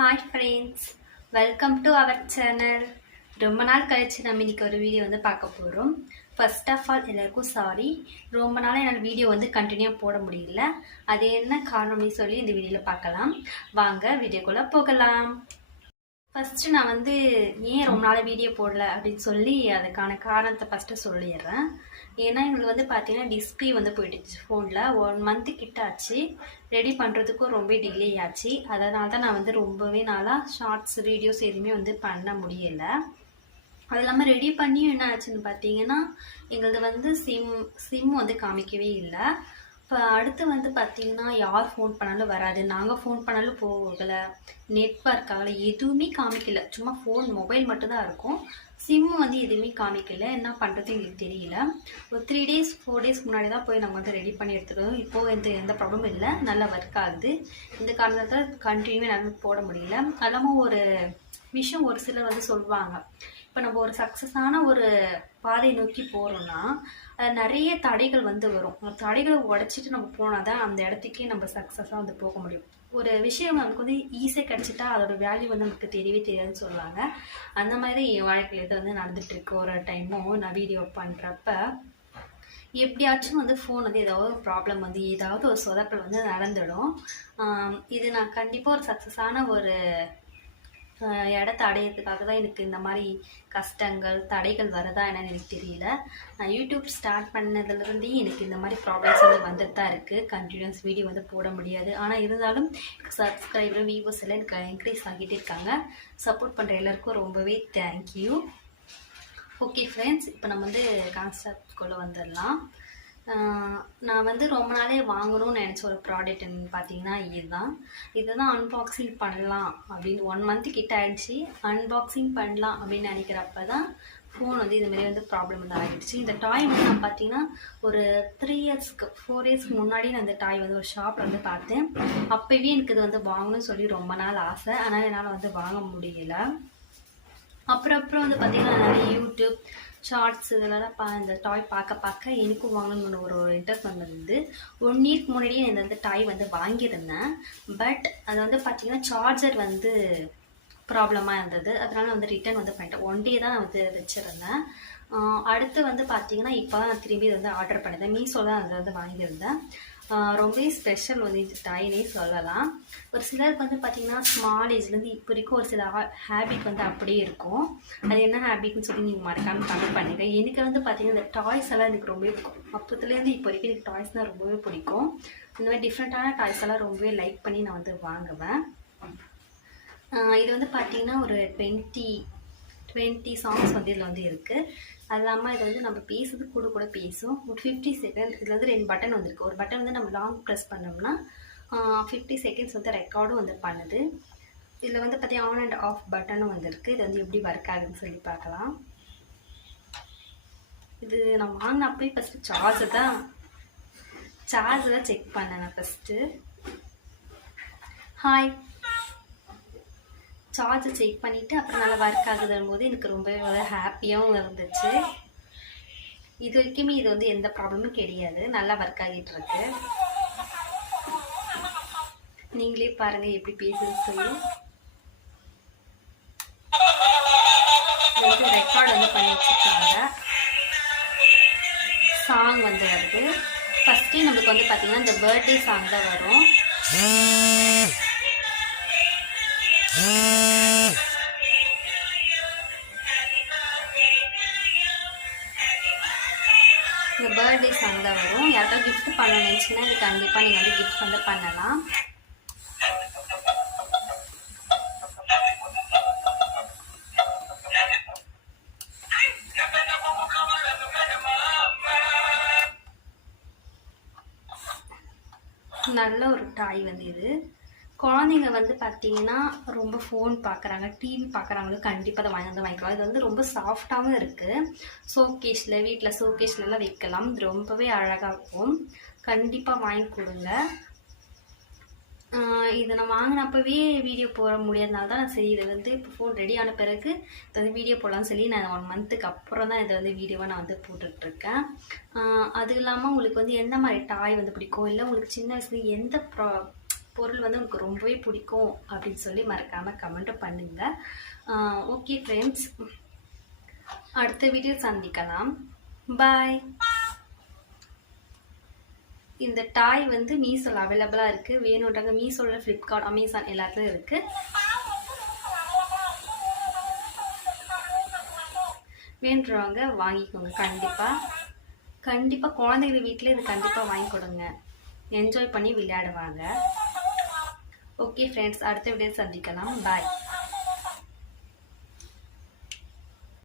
Hi friends, welcome to our channel. ரொம்ப நாள் கழிச்சு நம்ம இன்னைக்கு ஒரு வீடியோ பார்க்க போகிறோம். ஃபர்ஸ்ட் ஆஃப் ஆல் எல்லாருக்கும் சாரி, ரொம்ப நாளாக என்னால் வீடியோ கண்டினியூ போட முடியல. அது என்ன காரணம்னு சொல்லி இந்த வீடியோவில் பார்க்கலாம். வாங்க வீடியோக்குள்ளே போகலாம். ஃபஸ்ட்டு நான் ஏன் ரொம்ப நாள் வீடியோ போடல அப்படின்னு சொல்லி அதுக்கான காரணத்தை ஃபஸ்ட்டு சொல்லிடுறேன். ஏன்னா எங்களுக்கு பார்த்தீங்கன்னா டிஸ்பிளே போயிடுச்சு ஃபோனில். 1 மந்த்து கிட்ட ஆச்சு. ரெடி பண்ணுறதுக்கும் ரொம்ப டிலே ஆச்சு. அதனால தான் நான் ரொம்பவே நாளாக ஷார்ட்ஸ் வீடியோஸ் எதுவுமே பண்ண முடியலை. அது இல்லாமல் ரெடி பண்ணியும் என்ன ஆச்சுன்னு பார்த்தீங்கன்னா எங்களது சிம் காமிக்கவே இல்லை. இப்போ அடுத்து பார்த்தீங்கன்னா யார் ஃபோன் பண்ணாலும் வராது, நாங்கள் ஃபோன் பண்ணாலும் போகலை, நெட்வொர்க் ஆகலை, எதுவுமே காமிக்கல. சும்மா மொபைல் மட்டும்தான் இருக்கும். சிம்மு எதுவுமே காமிக்கல. என்ன பண்ணுறது எங்களுக்கு தெரியல. ஒரு 3 டேஸ் 4 டேஸ் முன்னாடி தான் போய் நாங்கள் ரெடி பண்ணி எடுத்துக்கிறோம். இப்போது எந்த ப்ராப்ளமும் இல்லை, நல்லா ஒர்க் ஆகுது. இந்த காரணத்தை கண்டினியூவே நல்லா போட முடியல. அது இல்லாமல் ஒரு விஷயம் ஒரு சிலர் சொல்லுவாங்க, இப்போ நம்ம ஒரு சக்ஸஸான ஒரு பாதை நோக்கி போகிறோம்னா அதில் நிறைய தடைகள் வரும். அந்த தடைகளை உடைச்சிட்டு நம்ம போனால் தான் அந்த இடத்துக்கே நம்ம சக்ஸஸாக போக முடியும். ஒரு விஷயம் நமக்கு ஈஸியாக கிடச்சிட்டா அதோட வேல்யூ நமக்கு தெரியவே தெரியாதுன்னு சொல்லுவாங்க. அந்த மாதிரி என் வாழ்க்கையில் இது நடந்துகிட்ருக்கு. ஒரு டைமும் நான் வீடியோ பண்ணுறப்ப எப்படியாச்சும் ஃபோன் ஏதாவது ஒரு ப்ராப்ளம் ஏதாவது ஒரு சொதப்பல் நடந்துடும். இது நான் கண்டிப்பாக ஒரு சக்ஸஸான ஒரு இடத்த அடையிறதுக்காக தான் எனக்கு இந்த மாதிரி கஷ்டங்கள் தடைகள் வரதா என்னன்னு எனக்கு தெரியல. நான் யூடியூப் ஸ்டார்ட் பண்ணதுலேருந்தே எனக்கு இந்த மாதிரி ப்ராப்ளம்ஸ் வந்துட்டு தான் இருக்குது. கண்டினியூஸ் வீடியோ போட முடியாது. ஆனால் இருந்தாலும் சப்ஸ்கிரைபர் வியூவர்ஸ் எல்லாம் எனக்கு இன்க்ரீஸ் ஆகிட்டே இருக்காங்க. சப்போர்ட் பண்ணுற எல்லாருக்கும் ரொம்பவே தேங்க்யூ. ஓகே ஃப்ரெண்ட்ஸ், இப்போ நம்ம கான்செப்ட்குள்ளே வந்துடலாம். நான் ரொம்ப நாளே வாங்கணும்னு நினச்ச ஒரு ப்ராடக்ட்னு பார்த்தீங்கன்னா இதுதான் அன்பாக்சிங் பண்ணலாம் அப்படின்னு 1 மந்த்து கிட்ட ஆகிடுச்சு. அன்பாக்சிங் பண்ணலாம் அப்படின்னு நினைக்கிறப்ப தான் ஃபோன் இதுமாரி ப்ராப்ளம் ஆகிடுச்சு. இந்த டாய் நான் பார்த்தீங்கன்னா ஒரு 3 இயர்ஸ்க்கு 4 இயர்ஸ்க்கு முன்னாடி நான் இந்த டாய் ஒரு ஷாப்பில் பார்த்தேன். அப்போவே எனக்கு இது வாங்கணும்னு சொல்லி ரொம்ப நாள் ஆசை. ஆனால் என்னால் வாங்க முடியல. அப்புறம் பார்த்தீங்கன்னா நிறைய யூடியூப் ஷார்ட்ஸ் இதெல்லாம் இந்த டாய் பார்க்க எனக்கும் வாங்கணும்னு ஒரு இன்ட்ரெஸ்ட் 1 இயர்க்கு முன்னாடியே இந்த டாய் வாங்கியிருந்தேன். பட் அது பார்த்தீங்கன்னா சார்ஜர் ப்ராப்ளமாக இருந்தது. அதனால ரிட்டர்ன் பண்ணிட்டேன். 1 டே தான் நான் வச்சுருந்தேன். அடுத்து பார்த்தீங்கன்னா இப்போ நான் திரும்பி ஆர்டர் பண்ணியிருந்தேன். மீஷோவில் தான் வாங்கியிருந்தேன். ரொம்பவே ஸ்பெஷல் இந்த டாய்னே சொல்லலாம். ஒரு சிலருக்கு பார்த்தீங்கன்னா ஸ்மால் ஏஜ்லேருந்து இப்போ வரைக்கும் ஒரு சில ஹேபிட் அப்படியே இருக்கும். அது என்ன ஹேபிட்னு சொல்லி நீங்கள் மறக்காமல் கமெண்ட் பண்ணுங்க. எனக்கு பார்த்தீங்கன்னா இந்த டாய்ஸ் எல்லாம் எனக்கு ரொம்பவே பிடிக்கும். அப்போத்துலேருந்து இப்போ வரைக்கும் எனக்கு டாய்ஸ் தான் ரொம்பவே பிடிக்கும். இந்த மாதிரி டிஃப்ரெண்ட்டான டாய்ஸ் எல்லாம் ரொம்பவே லைக் பண்ணி நான் வாங்குவேன். இது பார்த்தீங்கன்னா ஒரு 20 சாங்ஸ் இதில் இருக்குது. அது இல்லாமல் இது நம்ம பேசுறது கூட பேசும். ஒரு 50 செகண்ட் இதில் 2 பட்டன் வந்திருக்கு. ஒரு பட்டன் நம்ம லாங் ப்ரெஸ் பண்ணோம்னா 50 செகண்ட்ஸ் ரெக்கார்டும் பண்ணுது. இதில் பார்த்தீங்கன்னா ஆன் அண்ட் ஆஃப் பட்டனும் இருக்குது. இது எப்படி ஒர்க் ஆகுதுன்னு சொல்லி பார்க்கலாம். இது நான் வாங்கினப்போ ஃபஸ்ட்டு சார்ஜர் தான் செக் பண்ணேன். நான் ஃபஸ்ட்டு சார்ஜர் செக் பண்ணிவிட்டு அப்புறம் நல்லா ஒர்க் ஆகுதும் போது எனக்கு ரொம்பவே ஹாப்பியாகவும் இருந்துச்சு. இது வரைக்குமே இது எந்த ப்ராப்ளமும் கிடையாது. நல்லா ஒர்க் ஆகிட்டு இருக்கு. நீங்களே பாருங்கள் எப்படி பேசுன்னு சொல்லி. ரெக்கார்ட் பண்ணி வச்சுருக்காங்க. சாங் வருது. ஃபஸ்ட்டே நம்மளுக்கு பார்த்தீங்கன்னா இந்த பர்த்டே சாங் தான் வரும். இந்த பர்த்டே சாங் தான் வரும். யாருக்காவது கிஃப்ட் பண்ண நினச்சிங்கன்னா இது கண்டிப்பாக நீங்கள் கிஃப்ட் பண்ணலாம். நல்ல ஒரு டாய் இது. குழந்தைங்க பார்த்தீங்கன்னா ரொம்ப ஃபோன் பார்க்குறாங்க, டிவி பார்க்குறாங்க, கண்டிப்பாக அதை வாங்கிக்கலாம். இது ரொம்ப சாஃப்டாகவும் இருக்குது. வீட்டில் ஷோகேஸ்லலாம் வைக்கலாம். ரொம்பவே அழகாக இருக்கும். கண்டிப்பாக வாங்கி கொடுங்க. இதை நான் வாங்கினப்பவே வீடியோ போட முடியாதனால தான் சரி இது இப்போ ஃபோன் ரெடி ஆன பிறகு இது வீடியோ போடலான்னு சொல்லி நான் 1 மந்த்துக்கு அப்புறம் தான் இதை வீடியோவை நான் போட்டுட்ருக்கேன். அது இல்லாமல் உங்களுக்கு எந்த மாதிரி டாய் பிடிக்கும், இல்லை உங்களுக்கு சின்ன வயசுல எந்த பொருள் வந்து உங்களுக்கு ரொம்பவே பிடிக்கும் அப்படின்னு சொல்லி மறக்காமல் கமெண்ட்டும் பண்ணுங்கள். ஓகே ஃப்ரெண்ட்ஸ், அடுத்த வீடியோ சந்திக்கலாம். பாய். இந்த டாய் வந்து மீஷோவில் அவைலபிளாக இருக்குது. வேணுன்றாங்க மீஷோவில், ஃப்ளிப்கார்ட், அமேசான் எல்லாத்துலையும் இருக்குது. வேண்டுறவங்க வாங்கிக்கோங்க. கண்டிப்பாக குழந்தைகள் வீட்டில் இது கண்டிப்பாக வாங்கி கொடுங்க. என்ஜாய் பண்ணி விளையாடுவாங்க. ஓகே ஃப்ரெண்ட்ஸ், அடுத்த வீடியோ சந்திக்கலாம். பாய்.